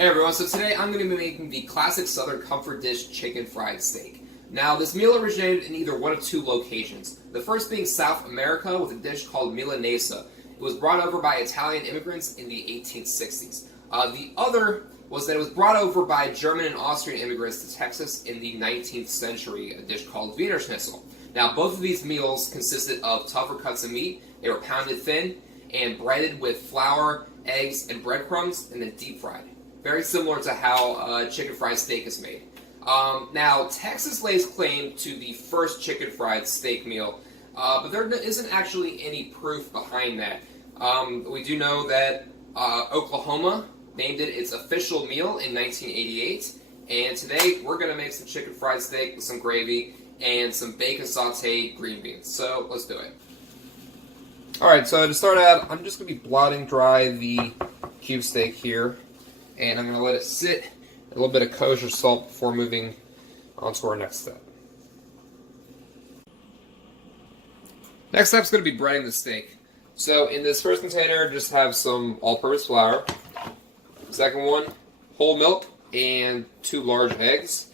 Hey everyone, so today I'm going to be making the classic Southern comfort dish chicken fried steak. Now this meal originated in either one of two locations. The first being South America with a dish called Milanesa. It was brought over by Italian immigrants in the 1860s. The other was that it was brought over by German and Austrian immigrants to Texas in the 19th century, a dish called Wiener Schnitzel. Now both of these meals consisted of tougher cuts of meat. They were pounded thin and breaded with flour, eggs, and breadcrumbs, and then deep fried. Very similar to how chicken fried steak is made. Now, Texas lays claim to the first chicken fried steak meal, but there isn't actually any proof behind that. We do know that Oklahoma named it its official meal in 1988, and today we're going to make some chicken fried steak with some gravy and some bacon sauteed green beans. So, let's do it. Alright, so to start out, I'm just going to be blotting dry the cube steak here. And I'm going to let it sit, a little bit of kosher salt before moving on to our next step. Next step is going to be breading the steak. So in this first container, just have some all-purpose flour. Second one, whole milk and 2 large eggs.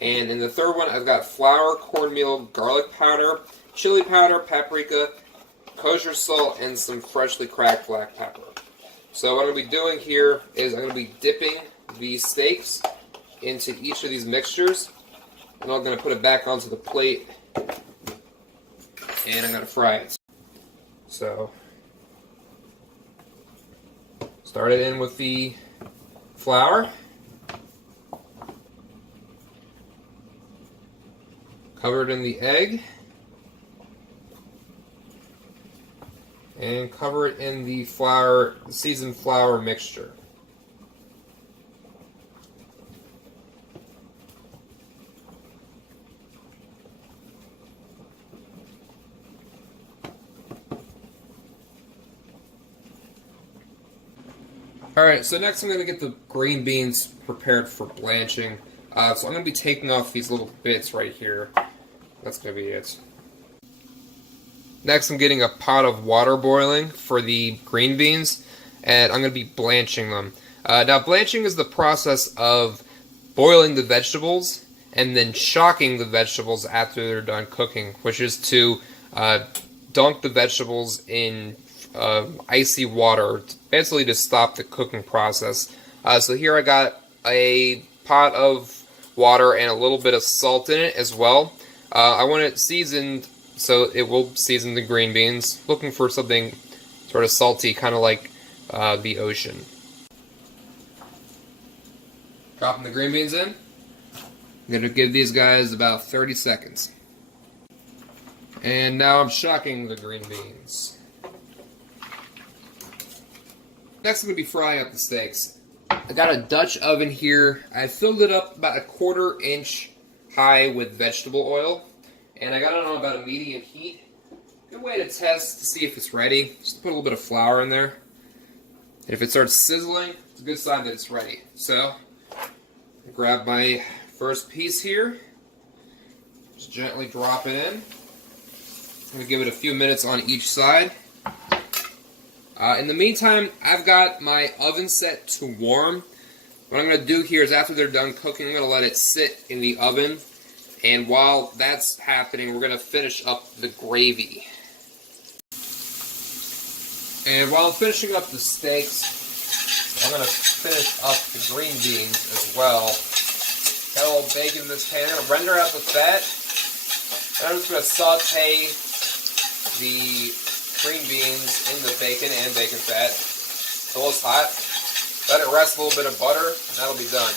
And in the third one, I've got flour, cornmeal, garlic powder, chili powder, paprika, kosher salt, and some freshly cracked black pepper. So what I'm going to be doing here is I'm going to be dipping these steaks into each of these mixtures, and I'm going to put it back onto the plate, and I'm going to fry it. So, start it in with the flour, cover it in the egg, and cover it in the seasoned flour mixture. Alright, so next I'm going to get the green beans prepared for blanching. So I'm going to be taking off these little bits right here. That's going to be it. Next, I'm getting a pot of water boiling for the green beans, and I'm going to be blanching them. Now, blanching is the process of boiling the vegetables and then shocking the vegetables after they're done cooking, which is to dunk the vegetables in icy water, basically to stop the cooking process. So here I got a pot of water and a little bit of salt in it as well. I want it seasoned, so it will season the green beans. Looking for something sort of salty, kind of like the ocean. Dropping the green beans in. I'm going to give these guys about 30 seconds. And now I'm shocking the green beans. Next I'm going to be frying up the steaks. I got a Dutch oven here. I filled it up about 1/4 inch high with vegetable oil. And I got it on about a medium heat. Good way to test to see if it's ready. Just put a little bit of flour in there. And if it starts sizzling, it's a good sign that it's ready. So, I grab my first piece here. Just gently drop it in. I'm going to give it a few minutes on each side. In the meantime, I've got my oven set to warm. What I'm going to do here is after they're done cooking, I'm going to let it sit in the oven. And while that's happening, we're going to finish up the gravy. And while I'm finishing up the steaks, I'm going to finish up the green beans as well. Got a little bacon in this pan. I'm going to render out the fat. And I'm just going to saute the green beans in the bacon and bacon fat until it's hot. Let it rest a little bit of butter, and that'll be done.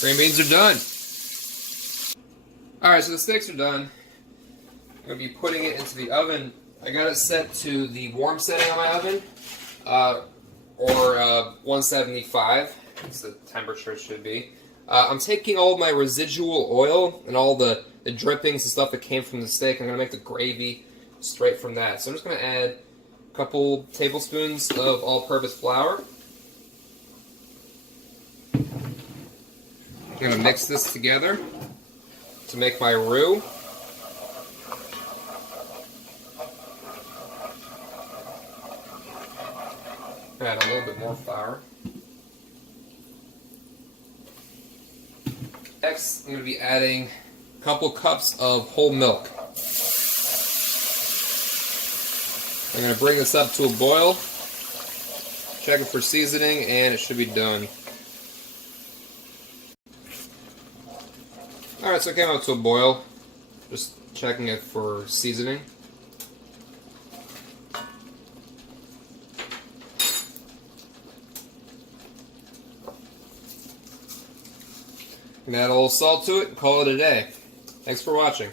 Green beans are done. Alright, so the steaks are done. I'm going to be putting it into the oven. I got it set to the warm setting on my oven, or 175. That's the temperature it should be. I'm taking all of my residual oil and all the drippings and stuff that came from the steak. I'm going to make the gravy straight from that. So I'm just going to add a couple tablespoons of all-purpose flour. I'm going to mix this together to make my roux. Add a little bit more flour. Next, I'm going to be adding a couple cups of whole milk. I'm going to bring this up to a boil, check it for seasoning, and it should be done. Alright, so it came up to a boil, just checking it for seasoning. And add a little salt to it and call it a day. Thanks for watching.